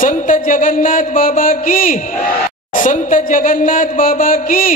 संत जगन्नाथ बाबा की, संत जगन्नाथ बाबा की।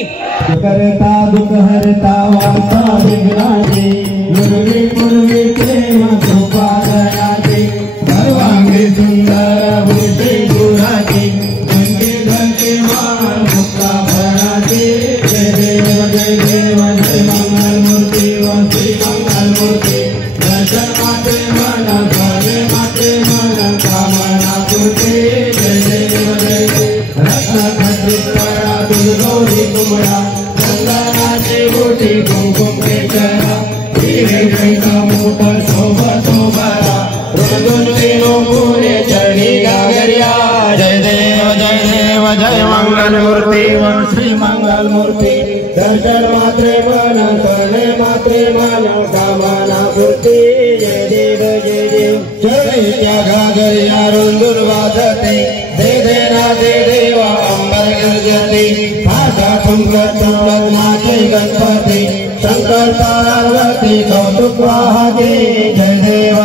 करता दुख हरता वार्ता विघ्नाचे, गुरुवी पूर्वी प्रेम कृपा दयाचे, सर्वांगी सुंदर भूषे गुराचे, घंटे घंटे मान मुक्ता भराचे। जय देव जय देव जय मंगल मूर्ती व श्री मंगल मूर्ती। दर्शन माते मन भरे माते मन कामना पूर्ती। जय देव जय देव रत्न खचित कळा दुर्गौरी कुमळा, चंदनाचे गोटी कुंकुम केशरा, हिरे जैसा मोठा शोभा शोभारा, ऋणगुण वेणू पुरे चरणी गागर्या। जय देव जय मंगल मूर्ती व श्री मंगल मूर्ती। दर्शन मात्रे मन करणे मात्रे मन कामना पूर्ती। जय देव जय देव चरणी गागर्या रुंदुर वाजते, दे देना दे देवा अंबर गर्जते। भाषा तुंगत तुंगत नाचे गणपती, शंकर पार्वती कौतुक वाहते। जय देव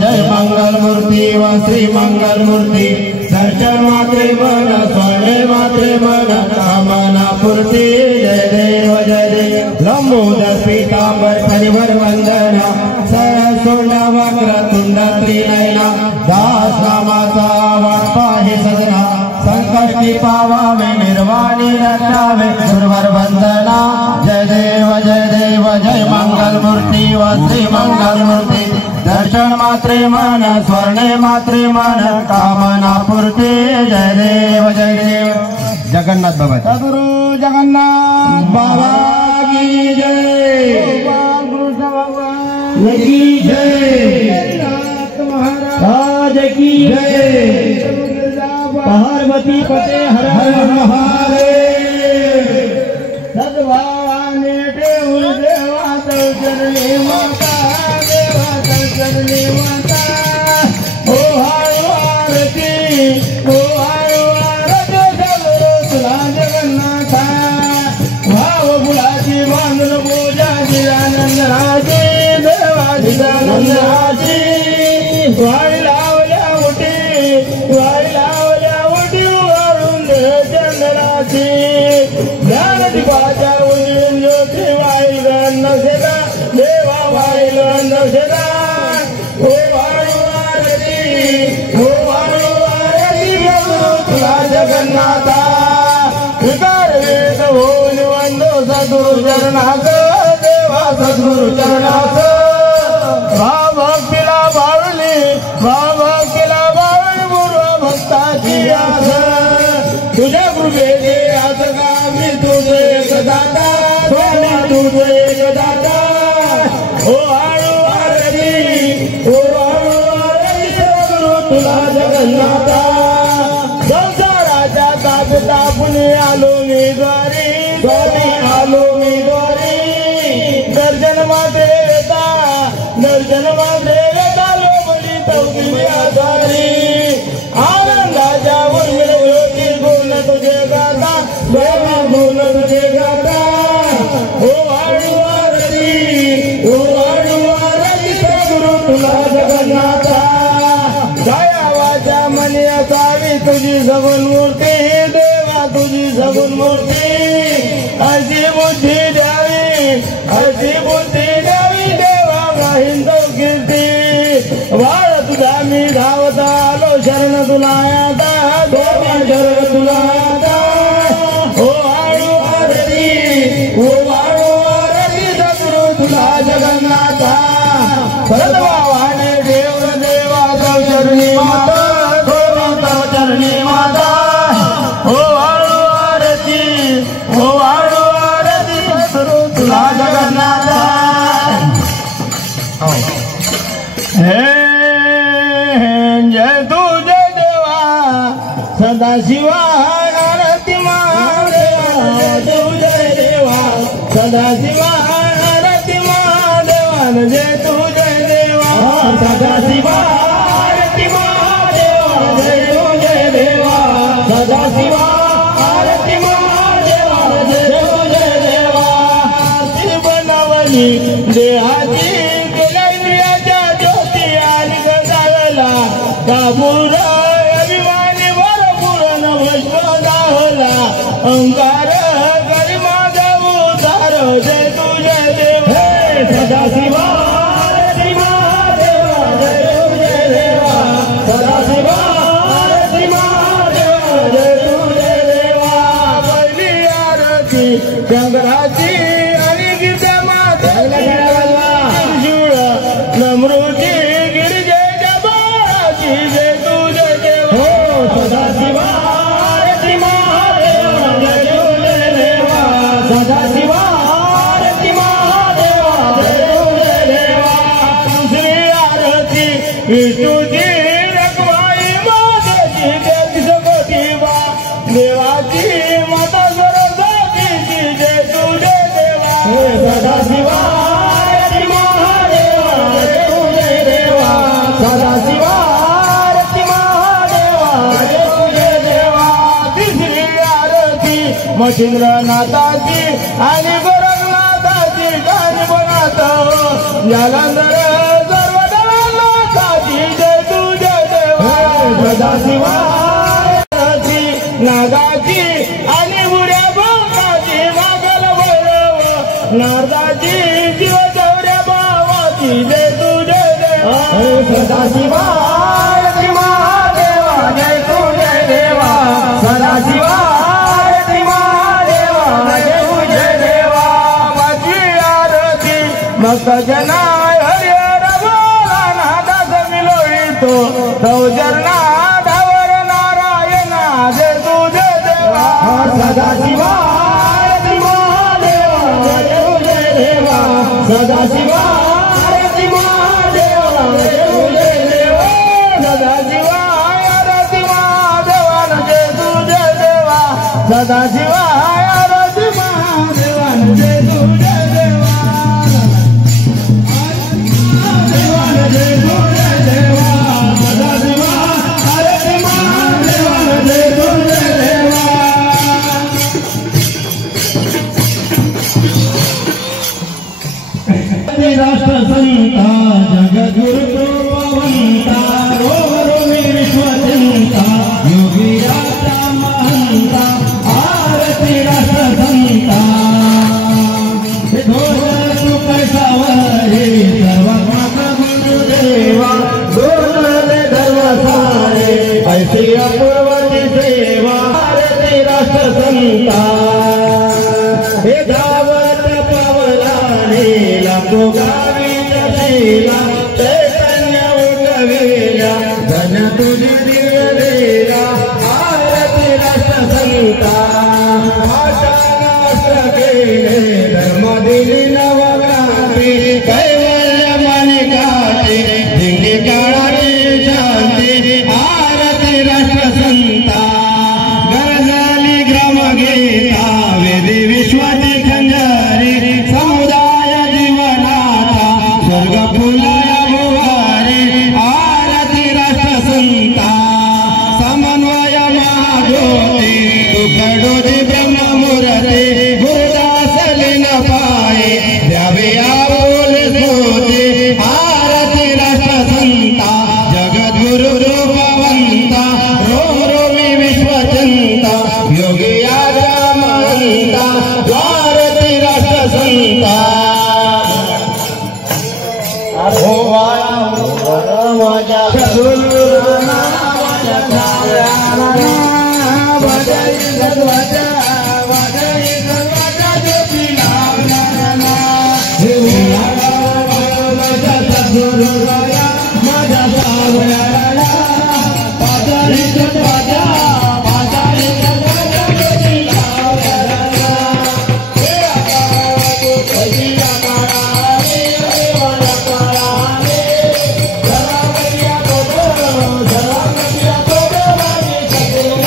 जय मंगल मूर्ती व श्री मंगल मूर्ती। दर्शन मात्रे मन स्वर्ण मात्रे मन कामना पूर्ती। जय देव लंबोदर पीतांबर परिवर वंदना, सरसोंडा वक्र तुंड त्रिनयना, दास नामाचा वाटपा हे सजना, संकष्टी पावावे निर्वाणी रक्षावे सुरवर वंदना। जय देव जय मंगल मूर्ती व श्री मंगल मूर्ती। दर्शन मात्रे मन स्वर्णे मात्रे मन कामना पूर्ती। जय देव जगन्नाथ बाबा, सद्गुरु जगन्नाथ बाबा की जय, कृष्ण भगवान की जय, महाराज की जय, पार्वती पते हर हर महादेव। सद्भावाने देव देवा चरणी माता, देवा चरणी माता। ओ आरती ओ आरती सद्गुरु तुला जगन्नाथा, भाव गुणाची बांधून पूजा दिलानंद राजी, देवा दिलानंद राजी। वाई लावल्या उठी, वाई लावल्या उठी वाळून चंद्राची, ज्ञान दीपाच्या उजळून ज्योती वाईल नसेला, देवा वाईल नसेला। ओ वाळू आरती ओ वाळू आरती सद्गुरु तुला जगन्नाथा। विकार वेद होऊन वंदो सद्गुरु चरणात, देवा सद्गुरु चरणात। भाव भक्तीला बावली, भाव भक्तीला बावली पूर्व भक्ताची आस, तुझ्या कृपेने आज गावी तुझे एक दाता, स्वामी तुझे एक दाता। ओ आळू आरती ओ आळू आरती सद्गुरु तुला जगन्नाथा। संसाराच्या ताप तापुनी आलो मी द्वारी, स्वामी आलो मी द्वारी। दर्शन देवता दर्शन देवता लोबली तवकिली आधारी, आनंदाच्या उर्मिळ ज्योती गुण तुझे गाता, स्वामी गुण तुझे गाता। ओ आळू आरती ओ आळू आरती सद्गुरु तुला जगन्नाथा। दया वाचा मनी असावी तुझी सगुण मूर्ती, देवा तुझी सगुण मूर्ती। अशी बुद्धी द्यावी, अशी बुद्धी द्यावी, देवा गाहिंदो कीर्ती। वाळ तुझा मी धावता आलो, शरण तुला आता, स्वामी शरण तुला आता। ओ आळू आरती ओ आळू आरती सद्गुरु तुला जगन्नाथा। सद्भावाने देव देवा तव चरणी माता, तव चरणी माता। ओ आळू आरती ओ आळू आरती सद्गुरु तुला जगन्नाथा। हे जय तू जय देवा सदाशिवा आरती महादेवा, तू जय देवा सदाशिवा आरती महादेवा। जय तू जय देवा सदाशिवा आरती महादेवा, जय तू जय देवा सदाशिवा आरती महादेवा। जय तू जय देवा श्री बनवली देहाची, ज्योती आणि गजाला काबूर ओंकार गरिमा देऊ तार जय तुझे देव सदाशिवा आरती महादेवा जय तुझे देवा सदाशिवा आरती महादेवा जय तुझे देवा पहिली आरती शंकराची आणि गीता मातेची शिवळ नमृती गिरिजेच्या बाळाची जय तुझे देव सदाशिवा आरती महादेवा जय तुझे देवा सदाशिवा आरती महादेवा जय तुझे देवा दुसरी आरती विष्णूची रखवाई मातेची देवी सगती बा देवाची माता सरस्वतीची जय तुझे देवा सदाशिवा आरती महादेवा जय तुझे देवा सदाशिवा आरती महादेवा जय तुझे देवा तिसरी आरती मच्छिंद्रनाथाची आणि गोरखनाथाची गणपनाथ जालंधर सर्व देवाची जय तुझे देवा सदाशिवा आरती नागाची आणि बुड्या बाबाची मागल भैरव नारदाची जीव चौऱ्या बाबाची जय तुझे देवा सदाशिवा आरती महादेवा जय तुझे देवा सदाशिवा आरती महादेवा जय तुझे देवा माझी आरती मग जनाय हरिहर बोला नादास मिलोळीतो दौजरना धावर नारायणा जय तुझे देवा सदाशिवा आरती महादेवा जय तुझे देवा सदाशिवा आरती महादेवा जय तुझे देवा सदाशिवा आरती महादेवा जय तुझे देवा सदाशिवा आरती महादेवा जय तुझे देवा जय तुझे देवा सदाशिवा आरती महादेवा जय तुझे देवा राष्ट्रसंता जगद्गुरु पवंता रोमी विश्वचिंता योगी राजा महंता आरती राष्ट्रसंता सुख सावरे सर्व गुरुदेवा दोनले धर्म सारे ऐसी अपूर्वची सेवा आरती राष्ट्रसंता हे गावत पवनाने लाखो गावी जशीला चैतन्य उठविला धन तुझी दिलेला आरती राष्ट्रसंता भाषा नष्ट केले धर्म दिली नवक्रांती कैवल्य मानिकाची दिंडी काळाची शांती आरती राष्ट्रसंता गरजली ग्रामगीता वेदी विश्वाची खंजारी समुदाय जीवनाचा स्वर्ग फुलाया भुवारी आरती राष्ट्रसंता समन्वय महाज्योती तुकडोजी ब्रह्ममूर्ती गुरुदास लीन पाये द्यावे आबोल स्मृती आरती राष्ट्रसंता जगद्गुरु रूपवंता रोमी विश्वचंता योगी आजा महंता आरती राष्ट्रसंता हो वाया माझ्या गुरुराना माझ्या छायाना वाजई गजवाजा ज्योती लावणारा हे वाया माझ्या सद्गुरुराया माझ्या सावळ्याला पाजारीच पाजा पाजारीच पाजा ज्योती लावणारा हे आकाळा कधी आकाळा रे देवाला काळा रे जरा करिया कोड माझी सगळी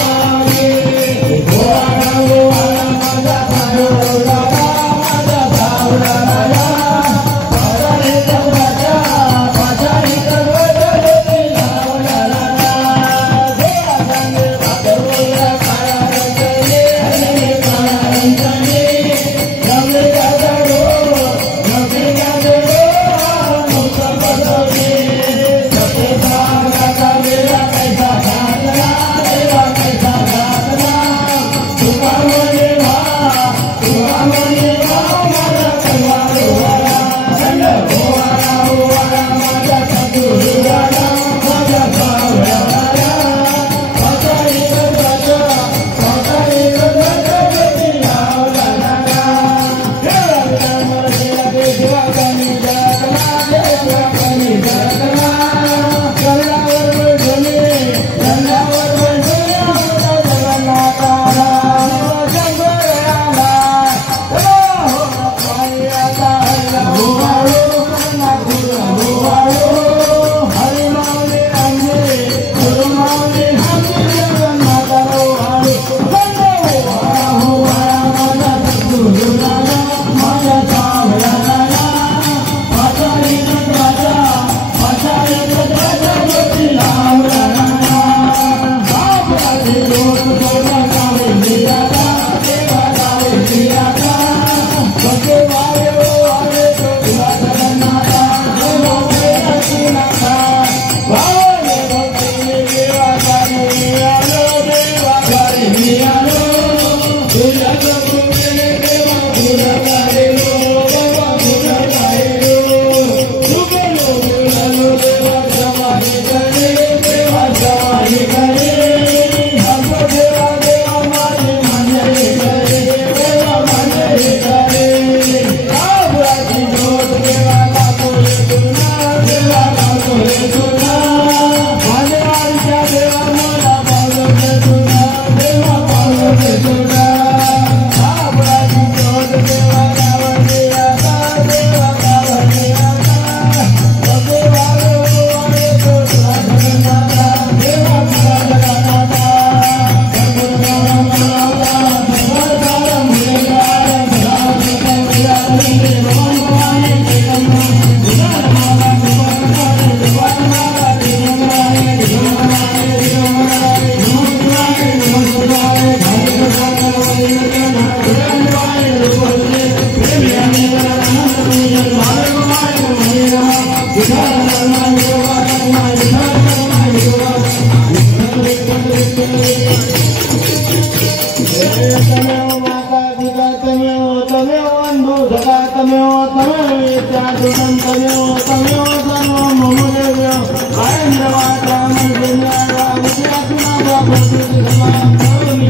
तमेव माता पिता तमेव तमेव बंधु सखा तमेव तमेव इत्यादुकं तमेव तमेव सर्वं मम देवो आयन्द्र माता मंगल्या विद्यात्मा बापति समां करोमि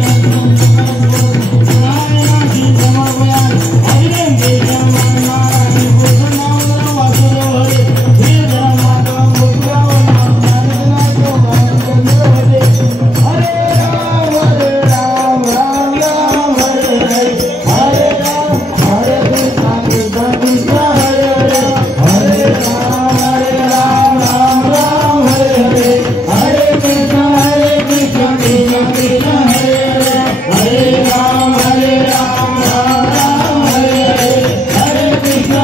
नारायणाची समर्पयामि हरिं देवं नारायण भूषणं वासुदेव हरे हे माता भूषणं नारायणाचो हरे हरे राम राम राम हरे हरे हरे कृष्ण कृष्ण हरे राम राम हरे हरे हरे कृष्ण कृष्ण कृष्ण हरे राम राम राम हरे हरे कृष्ण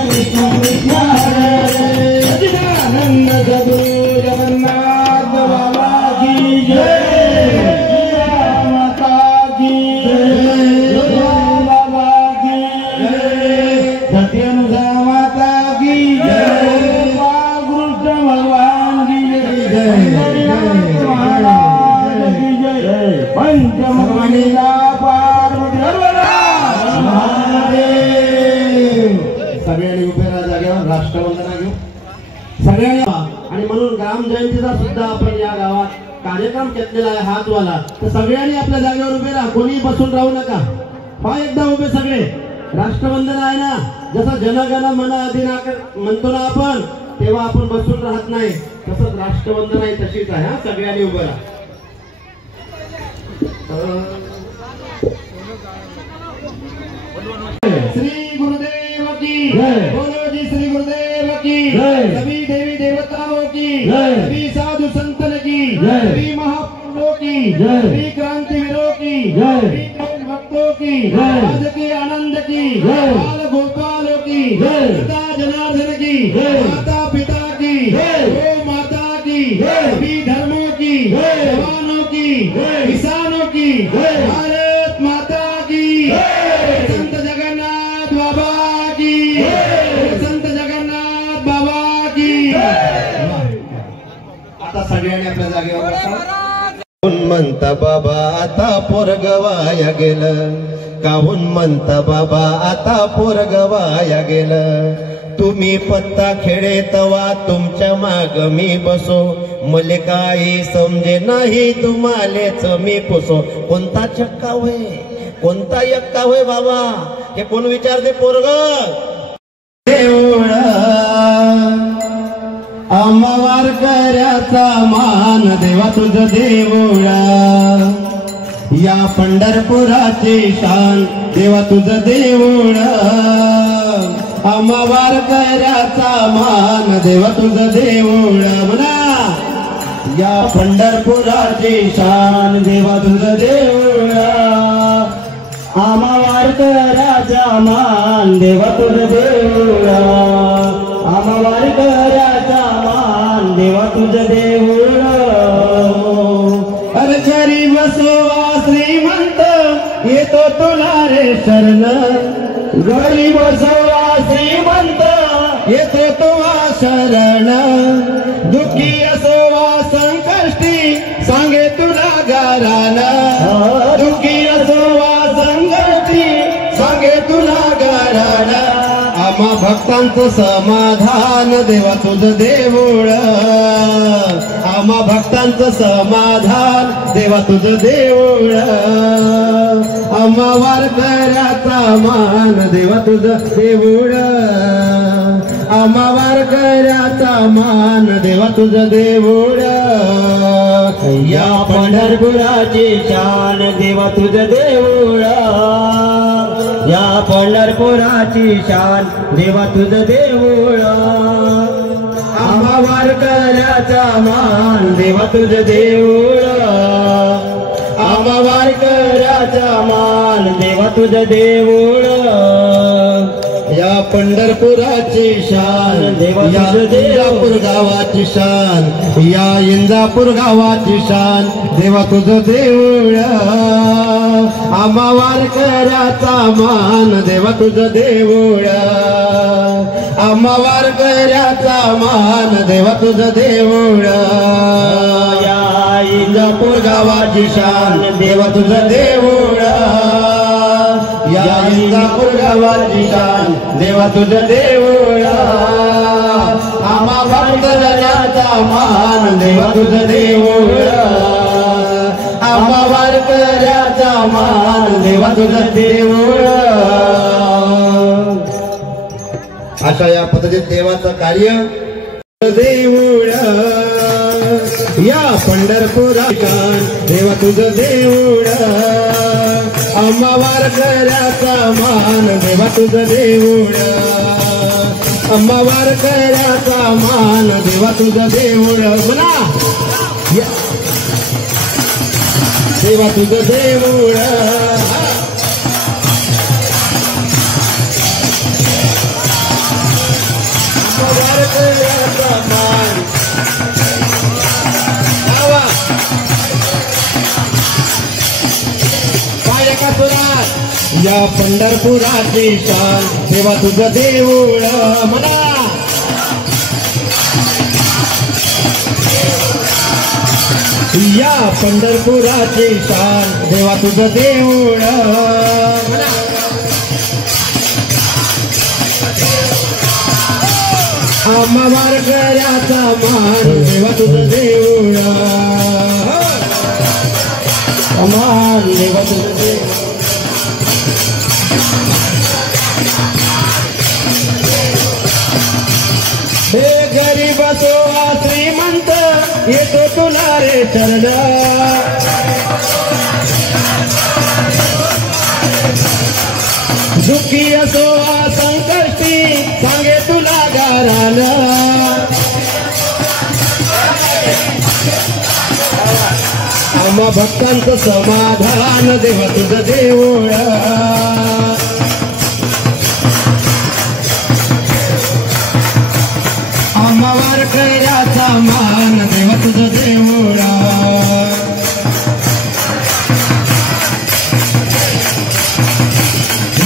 कृष्ण कृष्ण हरे सच्चिदानंद सद्गुरु जगन्नाथ बाबा की जय माता की जय बाबा की जय सत्यनुसा माता की जय कृष्ण भगवान की जय महाराज की जय पंचमुखीला पार्वती महादेव सगळ्यांनी उभे राहा जागेवर राष्ट्रवंदना घेऊ सगळ्यांनी आणि म्हणून ग्राम जयंतीचा सुद्धा आपण या गावात कार्यक्रम घेतलेला आहे हातवाला तर सगळ्यांनी आपल्या जागेवर उभे राहा कोणी बसून राहू नका पहा एकदा उभे सगळे राष्ट्रवंदना आहे ना जसं जनगण मन अधिनायक म्हणतो ना आपण तेव्हा आपण बसून राहत नाही तसंच राष्ट्रवंदना आहे तशीच आहे हा सगळ्यांनी उभे राहा श्री गुरुदेव की बोलो जी श्री गुरुदेव की सभी देवी देवताओं की सभी साधु संतन की सभी महापुरुषों की सभी क्रांतिवीरों की सभी भक्तों की आज के आनंद की बाल गोपालों की पिता जनार्दन की माता पिता की गो माता की सभी धर्मों की जवानों की किसानों की भारत माता की संत जगन्नाथ बाबा की संत जगन्नाथ बाबा की आता सगळ्यांनी आपल्या जागेवर बसा म्हणता बाबा आता पोरग वाया गेलं काहून म्हणता बाबा आता पोरग वाया गेलं तुम्ही पत्ता खेळे तवा तुमच्या माग मी बसो मले काही समजे नाही तुम्हालेच मी पुसो कोणता चक्का होय कोणता यक्का होय बाबा हे कोण विचारते पोरग देवळा आम्हा वारकऱ्याचा मान देवा तुझं देवळा या पंढरपुराची शान देवा तुझं देवळा आम्हा वारकऱ्याचा मान देवा तुझं देवळा म्हणा या पंढरपुराची शान देवा तुझं देवळा आम्हा वारकऱ्याचा मान देवा तुझं देवळा आम्हा वारकऱ्याचा मान देवा तुझं देवळा अरे घरी बसवा श्रीमंत येतो तुला रे शरण घरी बसवा श्रीमंत येतो तुला शरण दुःखी असोवा संकष्टी सांगे तुला गारान दुःखी असोवा संकष्टी सांगे तुला गारान आम्हा भक्तांचं समाधान देवा तुझं देऊळ आम्हा भक्तांचं समाधान देवा तुझं देऊळ आम्हा वारकऱ्याचा मान देवा तुझं देऊळ आम्हा वारकऱ्याचा मान देवा तुझं देऊळ या पंढरपुराची शान देवा तुझं देऊळ या पंढरपुराची शान देवा तुझं देऊळ आम्हा वारकऱ्याचा मान देवा तुझं देऊळ आम्हा वारकऱ्याचा मान देवा तुझं देऊळ या पंढरपुराची शान देवा तुझं इंदापूर गावाची शान या इंदापूर गावाची शान देवा तुझं देऊळ आम्हा वारकऱ्याचा मान देवा तुझं देऊळ आम्हा वारकऱ्याचा मान देवा तुझं देऊळ या इंदापूर गावाची शान देवा तुझं देऊळ या इंदापूर गावाची शान देवा तुझं देऊळ आम्हा वारकऱ्याचा मान देवा तुझं देऊळ आम्हा वारकऱ्याचा मान देवा तुझं देऊळ अशा या पद्धतीत देवाचं कार्य देऊळ या पंढरपुरात देवा तुझं देऊळ आम्हा वारकऱ्याचा मान देवा तुझं देऊळ आम्हा वारकऱ्याचा मान देवा तुझं देऊळ म्हणा देवा तुझं देऊळ वारकऱ्याचा मान या पंढरपुराची शान देवा तुझं देऊळ म्हणा या पंढरपुराची शान देवा तुझं देऊळ आम्हा वारकऱ्याचा मान देवा तुझं देऊळ मान देवा तुझं देऊळ हे गरीब असो श्रीमंत येतो तुला रे चरण दुःखी असो संकष्टी सांगे तुला गारान आम्हा भक्तांचं समाधान देवा तुझं देऊळ आम्हा वारकऱ्याचा मान देवा तुझं देऊळ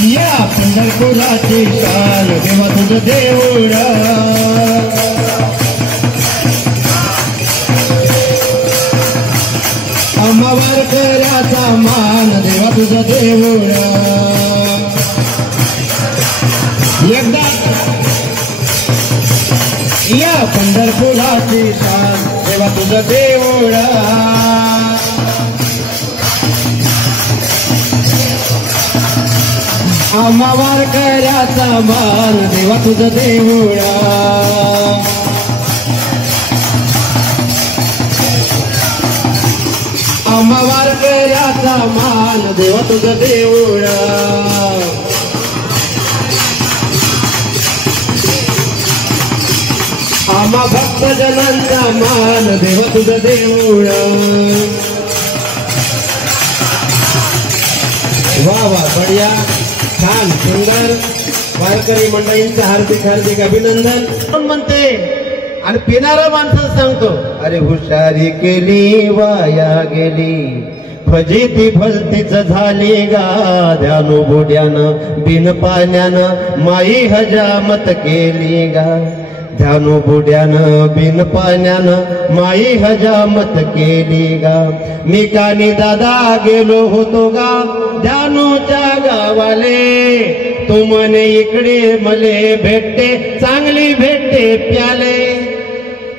या पंढरपुराची शान देवा तुझं देऊळ आम्हा वारकऱ्याचा मान देवा तुझं देऊळ एकदा या पंढरपुराची शान देवा तुझं देऊळ आम्हा वारकऱ्याचा मान देवा तुझं देऊळ आम्हा वारकऱ्याचा मान देवा तुझं देऊळ आम्हा भक्तजनांचा मान देवा तुझं देऊळ वा वा बढिया छान सुंदर वारकरी मंडळींचं हार्दिक हार्दिक अभिनंदन कोण म्हणते आणि पिणारा माणसं सांगतो अरे हुशारी केली वाया गेली फजिती भलतीच झाली गा ध्यानु बुड्यानं बिन पाण्यानं माई हजामत केली गा ध्यानु बुड्यानं बिन पाण्यानं माई हजामत केली गा मी कानी दादा गेलो होतो गा ध्यानूच्या गावाले तू म्हणे इकडे मले भेटते चांगली भेटते प्याले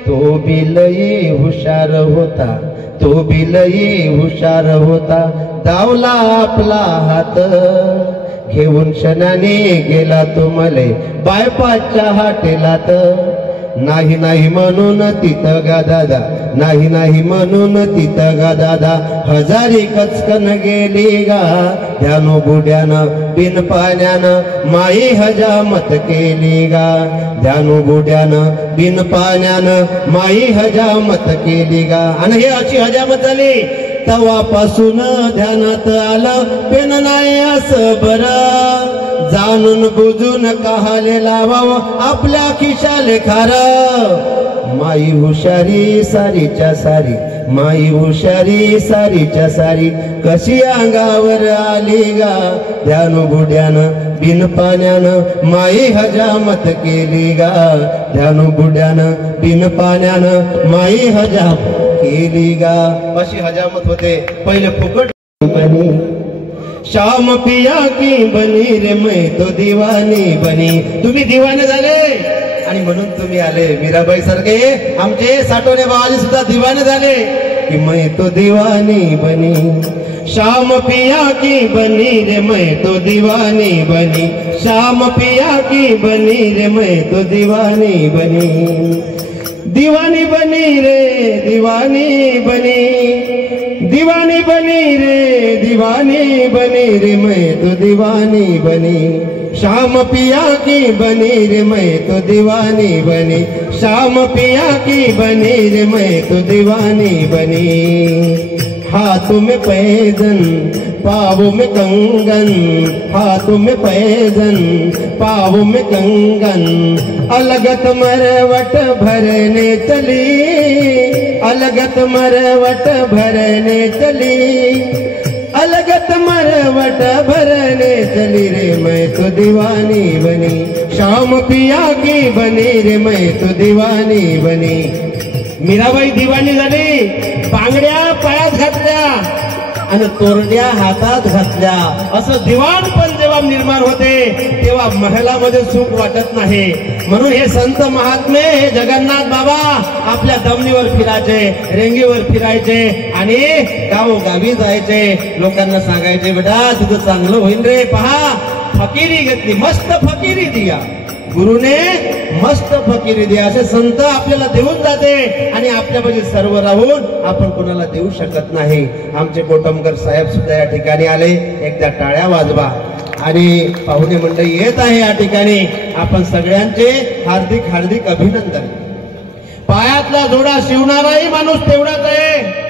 तो बिलई हुशार होता तो बिलई हुशार होता दावला आपला हात घेऊन शनाने गेला तो मले बायपासच्या हाटेलात नाही नाही म्हणून तिथं गा दादा नाही नाही म्हणून तिथं गा दादा हजारी कचकन गेली गा ध्यानु बुड्यानं बिन पाण्यानं माई हजामत केली गा ध्यानु बुड्यानं बिन पाण्यानं माई हजामत केली गा आणि हे अशी हजामत झाली तवापासून ध्यानात आलं पेन नाही असं बरं जाणून बुजून कहाले लावावं आपल्या खिशाले खार माई हुशारी सारीच्या सारी माई हुशारी सारीच्या सारी कशी अंगावर आली गा ध्यानु बुड्यानं बिन पाण्यानं माई हजामत केली गा ध्यानु बुड्यानं बिन पाण्यानं माई हजामत केली गा अशी हजामत होते पहिले फुकट बनी शाम पिया की बनी रे मैं तो दीवानी बनी तुम्ही दिवाने झाले आणि म्हणून तुम्ही आले मीराबाई सारखे आमचे साठवणे बाबाजी सुद्धा दिवाने झाले कि मैं तो दीवानी बनी शाम पिया की बनी रे मैं तो दीवानी बनी शाम पिया की बनी रे मैं तो दीवानी बनी दीवानी बनी रे दीवानी बनी दीवानी बनी रे दीवानी बनी रे मैं तो दीवानी बनी शाम पिया की बनी रे मैं तो दीवानी बनी शाम पिया की बनी रे मैं तो दीवानी बनी हाथों में पैजन पाँवों में कंगन हाथों में पैजन पाँवों में कंगन अलगत मरवट भरने चली अलगत मरवट भरने चली अलगत मरवट भरने चली रे मैं तो दीवानी बनी शाम पिया की बनी रे मैं तो दीवानी बनी मीराबाई दिवाणी झाली बांगड्या पायात घातल्या आणि तोरड्या हातात घातल्या असं दिवाणपण जेव्हा निर्माण होते तेव्हा महलामध्ये सुख वाटत नाही म्हणून हे संत महात्मे हे जगन्नाथ बाबा आपल्या दमनीवर फिरायचे रेंगीवर फिरायचे आणि गावोगावी जायचे लोकांना सांगायचे बेटा तुझं चांगलं होईल रे पहा फकीरी घेतली मस्त फकीरी दिया गुरुने मस्त फकीरी दिया असे संत आपल्याला देऊन जाते आणि आपल्यापाशी सर्व राहून आपण कोणाला देऊ शकत नाही आमचे कोटमकर साहेब सुद्धा या ठिकाणी आले एकदा टाळ्या वाजवा आणि पाहुणे मंडळी येत आहे या ठिकाणी आपण सगळ्यांचे हार्दिक हार्दिक अभिनंदन पायातला जोडा शिवणाराही माणूस तेवढाच आहे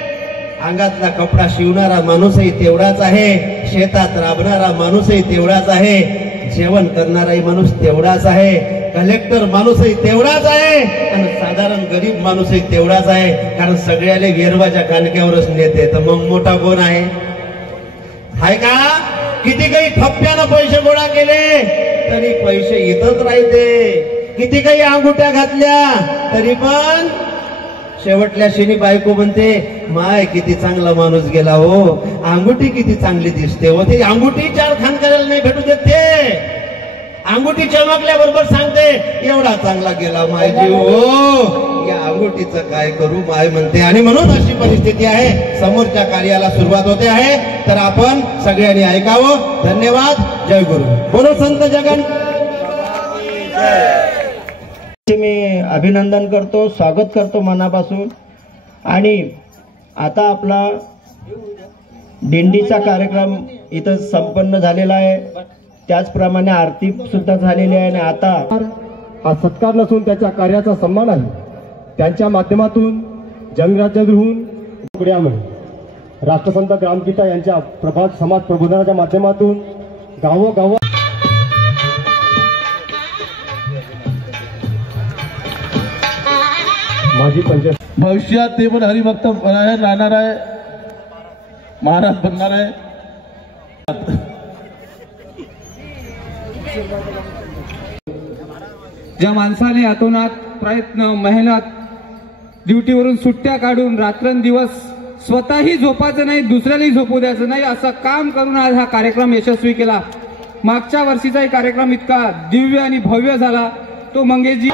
अंगातला कपडा शिवणारा माणूसही तेवढाच आहे शेतात राबणारा माणूसही तेवढाच आहे जेवण करणाराही माणूस तेवढाच आहे कलेक्टर माणूसही तेवढाच आहे आणि साधारण गरीब माणूसही तेवढाच आहे कारण सगळ्याले वेरवाच्या कानक्यावरच नेते तर मग मोठा कोण आहे का किती काही थप्प्यानं पैसे गोळा केले तरी पैसे येतच राहते किती काही अंगुठ्या घातल्या तरी पण शेवटल्या शेनी बायको म्हणते माय किती चांगला माणूस गेला हो अंगुठी किती चांगली दिसते हो ती अंगुठी चार खान करायला नाही भेटू देत ते अंगुठी चमकल्याबरोबर सांगते एवढा चांगला गेला माय जीव हो या अंगुठीचं काय करू माय म्हणते आणि म्हणून अशी परिस्थिती आहे समोरच्या कार्याला सुरुवात होते आहे तर आपण सगळ्यांनी ऐकावं धन्यवाद जय गुरु बोलो संत जगन मी अभिनंदन करतो स्वागत करतो मनापासून आणि आता आपला दिंडीचा कार्यक्रम इथं संपन्न झालेला आहे त्याचप्रमाणे आरती सुद्धा झालेली आहे आणि आता हा सत्कार नसून त्याच्या कार्याचा सन्मान आहे त्यांच्या माध्यमातून जंगराज्याहून राष्ट्रसंत ग्रामगीता यांच्या प्रभात समाज प्रबोधनाच्या माध्यमातून गावोगाव माझी पंचायत भविष्यात ते पण हरिभक्त राहणार आहे महाराज बनणार आहे ज्या माणसाने अतोनात प्रयत्न मेहनत ड्युटीवरून सुट्ट्या काढून रात्रंदिवस स्वतःही झोपायचं नाही दुसऱ्यालाही झोपू द्यायचं नाही असं काम करून आज हा कार्यक्रम यशस्वी केला मागच्या वर्षीचाही कार्यक्रम इतका दिव्य आणि भव्य झाला तो मंगेशजी